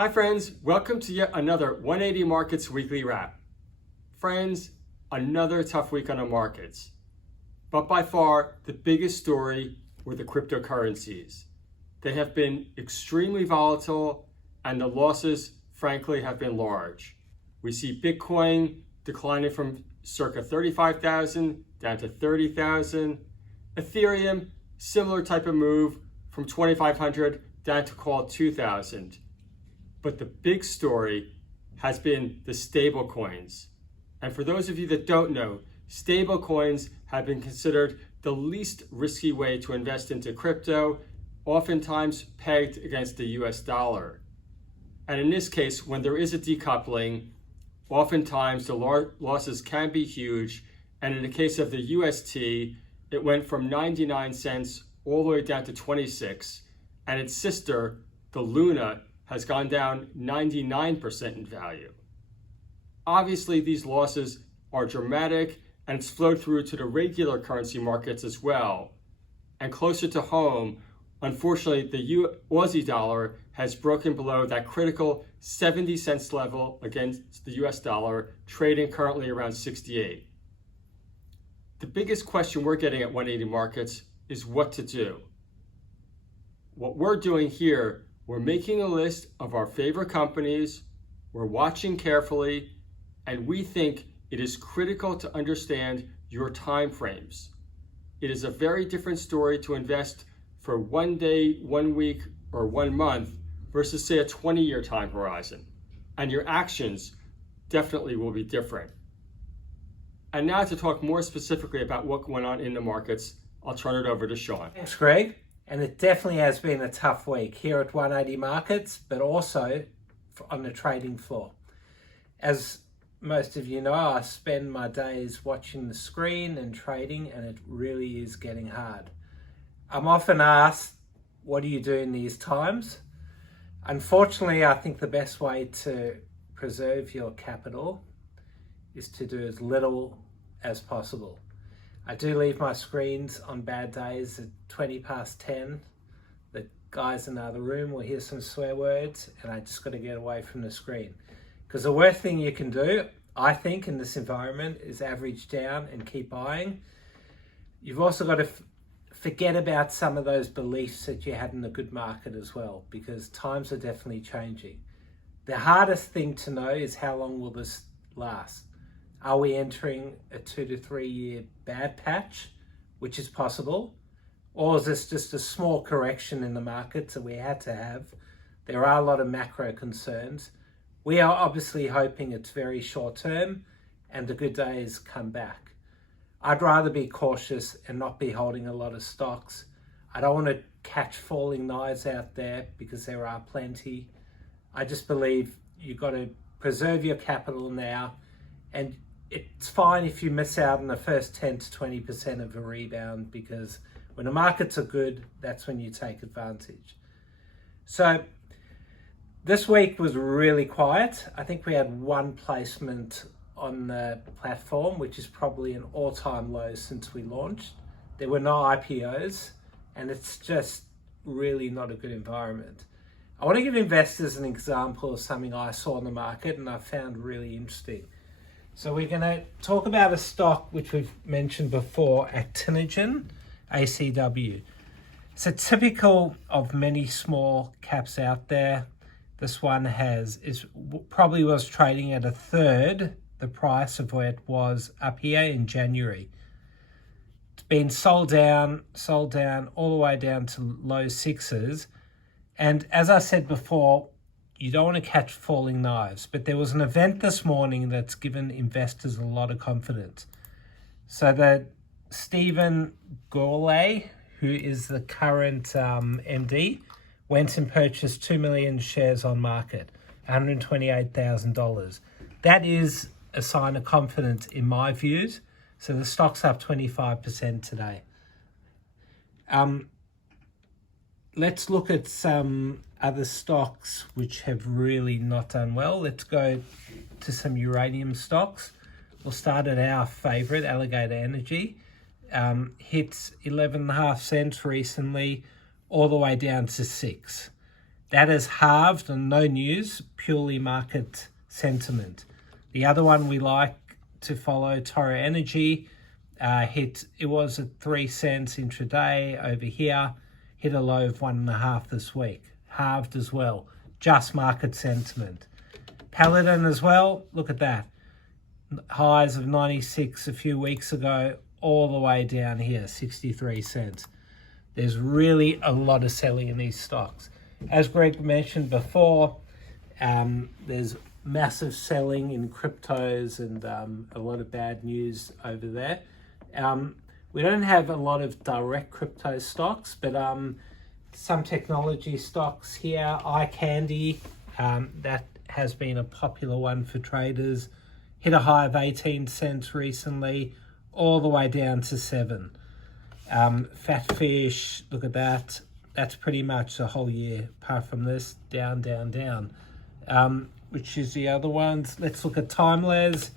Hi friends, welcome to yet another 180 Markets Weekly Wrap. Friends, another tough week on the markets. But by far, the biggest story were the cryptocurrencies. They have been extremely volatile and the losses, frankly, have been large. We see Bitcoin declining from circa 35,000 down to 30,000. Ethereum, similar type of move from 2,500 down to call it 2,000. But the big story has been the stable coins. And for those of you that don't know, stable coins have been considered the least risky way to invest into crypto, oftentimes pegged against the US dollar. And in this case, when there is a decoupling, oftentimes the losses can be huge. And in the case of the UST, it went from 99 cents all the way down to 26. And its sister, the Luna, has gone down 99% in value. Obviously, these losses are dramatic and it's flowed through to the regular currency markets as well. And closer to home, unfortunately, the Aussie dollar has broken below that critical 70 cents level against the US dollar, trading currently around 68. The biggest question we're getting at 180 Markets is what to do. What we're doing here, we're making a list of our favorite companies, we're watching carefully, and we think it is critical to understand your time frames. It is a very different story to invest for 1 day, 1 week, or 1 month versus say a 20-year time horizon. And your actions definitely will be different. And now to talk more specifically about what went on in the markets, I'll turn it over to Sean. Thanks, Greg. And it definitely has been a tough week here at 180 Markets, but also on the trading floor. As most of you know, I spend my days watching the screen and trading, and it really is getting hard. I'm often asked, what do you do in these times? Unfortunately, I think the best way to preserve your capital is to do as little as possible. I do leave my screens on bad days at 20 past 10. The guys in the other room will hear some swear words and I just got to get away from the screen. Because the worst thing you can do, I think, in this environment is average down and keep buying. You've also got to forget about some of those beliefs that you had in the good market as well, because times are definitely changing. The hardest thing to know is how long will this last? Are we entering a 2 to 3 year bad patch, which is possible? Or is this just a small correction in the markets that we had to have? There are a lot of macro concerns. We are obviously hoping it's very short term and the good days come back. I'd rather be cautious and not be holding a lot of stocks. I don't want to catch falling knives out there because there are plenty. I just believe you've got to preserve your capital now, and it's fine if you miss out on the first 10 to 20% of a rebound, because when the markets are good, that's when you take advantage. So this week was really quiet. I think we had one placement on the platform, which is probably an all-time low since we launched. There were no IPOs, and it's just really not a good environment. I want to give investors an example of something I saw in the market and I found really interesting. So we're going to talk about a stock which we've mentioned before, Actinogen, ACW. So typical of many small caps out there, this one probably was trading at a third the price of where it was up here in January. It's been sold down all the way down to low sixes. And as I said before, you don't want to catch falling knives, but there was an event this morning that's given investors a lot of confidence. So that Stephen Gourlay, who is the current MD, went and purchased 2 million shares on market, $128,000. That is a sign of confidence in my views. So the stock's up 25% today. Let's look at some other stocks which have really not done well. Let's go to some uranium stocks. We'll start at our favorite, Alligator Energy. Hit 11.5 cents recently, all the way down to 6. That is halved and no news, purely market sentiment. The other one we like to follow, Toro Energy, it was at 3 cents intraday over here, hit a low of 1.5 this week, halved as well, just market sentiment. Paladin as well, look at that. Highs of 96 a few weeks ago, all the way down here, 63 cents. There's really a lot of selling in these stocks. As Greg mentioned before, there's massive selling in cryptos and a lot of bad news over there. We don't have a lot of direct crypto stocks, but some technology stocks here. iCandy, that has been a popular one for traders. Hit a high of 18 cents recently, all the way down to 7. Fat Fish, look at that. That's pretty much the whole year, apart from this, down, down, down. Which is the other ones. Let's look at Timeless.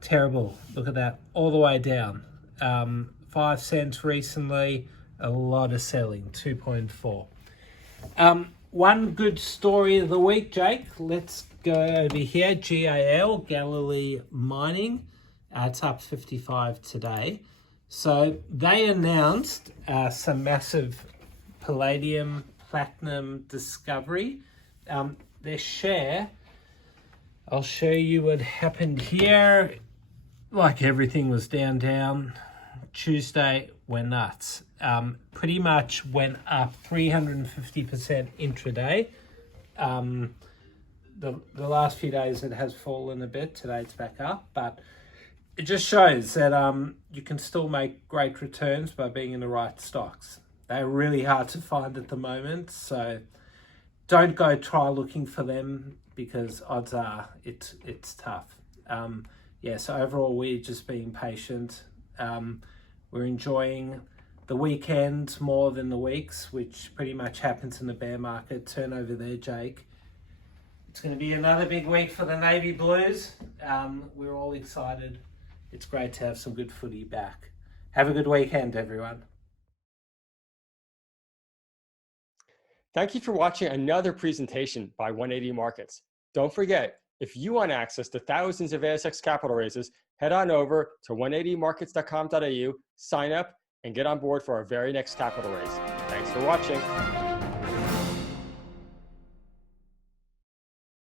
Terrible. Look at that, all the way down. 5 cents recently, a lot of selling, 2.4. One good story of the week, Jake. Let's go over here. GAL, Galilee Mining. It's up 55 today. So they announced some massive palladium, platinum discovery. Their share, I'll show you what happened here. Like everything was down. Tuesday went nuts. Pretty much went up 350% intraday. The last few days it has fallen a bit. Today it's back up, but it just shows that you can still make great returns by being in the right stocks. They're really hard to find at the moment, so don't go try looking for them because odds are it's tough. So overall we're just being patient. We're enjoying the weekends more than the weeks, which pretty much happens in the bear market. Turn over there, Jake. It's going to be another big week for the Navy Blues. We're all excited. It's great to have some good footy back. Have a good weekend, everyone. Thank you for watching another presentation by 180 Markets. Don't forget, if you want access to thousands of ASX capital raises, head on over to 180markets.com.au, sign up, and get on board for our very next capital raise. Thanks for watching.